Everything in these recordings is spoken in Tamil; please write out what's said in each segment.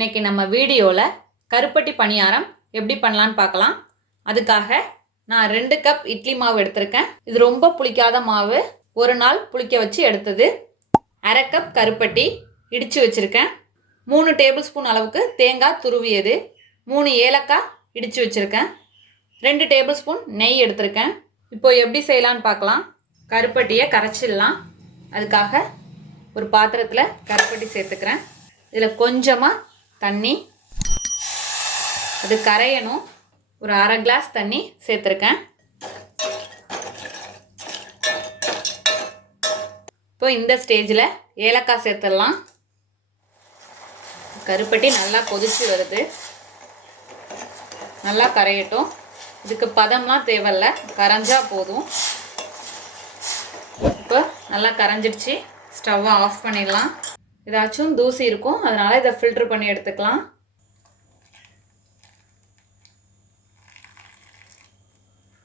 இன்னைக்கு நம்ம வீடியோவில் கருப்பட்டி பணியாரம் எப்படி பண்ணலான்னு பார்க்கலாம். அதுக்காக நான் 2 கப் இட்லி மாவு எடுத்திருக்கேன். இது ரொம்ப புளிக்காத மாவு, ஒரு நாள் புளிக்க வச்சு எடுத்தது. 1/2 கப் கருப்பட்டி இடித்து வச்சுருக்கேன். 3 டேபிள் ஸ்பூன் அளவுக்கு தேங்காய் துருவியது, 3 ஏலக்காய் இடித்து வச்சுருக்கேன், 2 டேபிள் ஸ்பூன் நெய் எடுத்திருக்கேன். இப்போ எப்படி செய்யலான்னு பார்க்கலாம். கருப்பட்டியை கரைச்சிடலாம். அதுக்காக ஒரு பாத்திரத்தில் கருப்பட்டி சேர்த்துக்கிறேன். இதில் கொஞ்சமாக தண்ணி, அது கரையணும். ஒரு 1/2 கிளாஸ் தண்ணி சேர்த்துருக்கேன். இப்போ இந்த ஸ்டேஜில் ஏலக்காய் சேர்த்துடலாம். கருப்பட்டி நல்லா கொதிச்சு வருது, நல்லா கரையட்டும். இதுக்கு பதம்லாம் தேவையில்ல, கரைஞ்சா போதும். இப்போ நல்லா கரைஞ்சிடுச்சு. ஸ்டவ்வை ஆஃப் பண்ணிடலாம். ஏதாச்சும் தூசி இருக்கும், அதனால் இதை ஃபில்டர் பண்ணி எடுத்துக்கலாம்.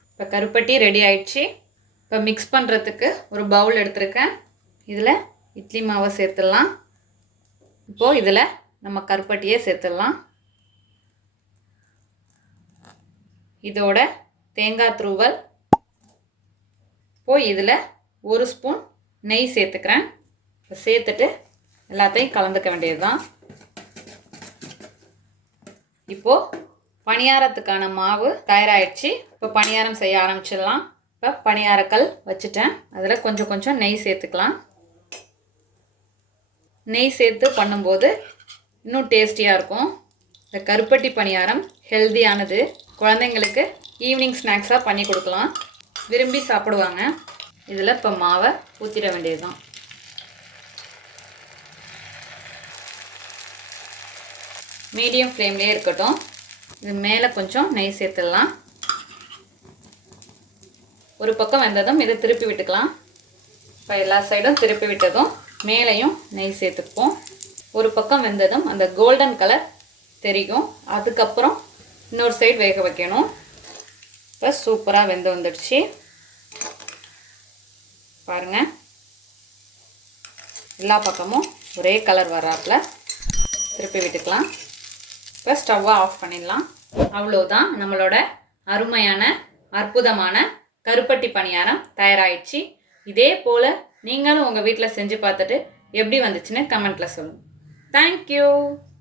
இப்போ கருப்பட்டி ரெடி ஆயிடுச்சு. இப்போ மிக்ஸ் பண்ணுறதுக்கு ஒரு பவுல் எடுத்துருக்கேன். இதில் இட்லி மாவை சேர்த்துடலாம். இப்போது இதில் நம்ம கருப்பட்டியை சேர்த்துடலாம். இதோட தேங்காய் துருவல், இப்போது இதில் 1 ஸ்பூன் நெய் சேர்த்துக்கிறேன். இப்போ சேர்த்துட்டு எல்லாத்தையும் கலந்துக்க வேண்டியது தான். இப்போது பணியாரத்துக்கான மாவு தயாராகிடுச்சு. இப்போ பணியாரம் செய்ய ஆரம்பிச்சிடலாம். இப்போ பணியாரக்கல் வச்சுட்டேன். அதில் கொஞ்சம் கொஞ்சம் நெய் சேர்த்துக்கலாம். நெய் சேர்த்து பண்ணும்போது இன்னும் டேஸ்டியாக இருக்கும். இந்த கருப்பட்டி பணியாரம் ஹெல்த்தியானது. குழந்தைங்களுக்கு ஈவினிங் ஸ்நாக்ஸாக பண்ணி கொடுக்கலாம், விரும்பி சாப்பிடுவாங்க. இதில் இப்போ மாவை ஊற்றிட வேண்டியது தான். மீடியம் ஃப்ளேம்லேயே இருக்கட்டும். இது மேலே கொஞ்சம் நெய் சேர்த்துடலாம். ஒரு பக்கம் வெந்ததும் இதை திருப்பி விட்டுக்கலாம். இப்போ எல்லா சைடும் திருப்பி விட்டதும் மேலேயும் நெய் சேர்த்துப்போம். ஒரு பக்கம் வெந்ததும் அந்த கோல்டன் கலர் தெரியும். அதுக்கப்புறம் இன்னொரு சைடு வேக வைக்கணும். இப்போ சூப்பராக வெந்து வந்துடுச்சு பாருங்கள். எல்லா பக்கமும் ஒரே கலர் வராப்புல திருப்பி விட்டுக்கலாம். இப்போ ஸ்டவ்வை ஆஃப் பண்ணிடலாம். அவ்வளோதான், நம்மளோட அருமையான அற்புதமான கருப்பட்டி பணியாரம் தயாராகிடுச்சு. இதே போல் நீங்களும் உங்கள் வீட்டில் செஞ்சு பார்த்துட்டு எப்படி வந்துச்சுன்னு கமெண்ட்டில் சொல்லுங்கள். தேங்க்யூ.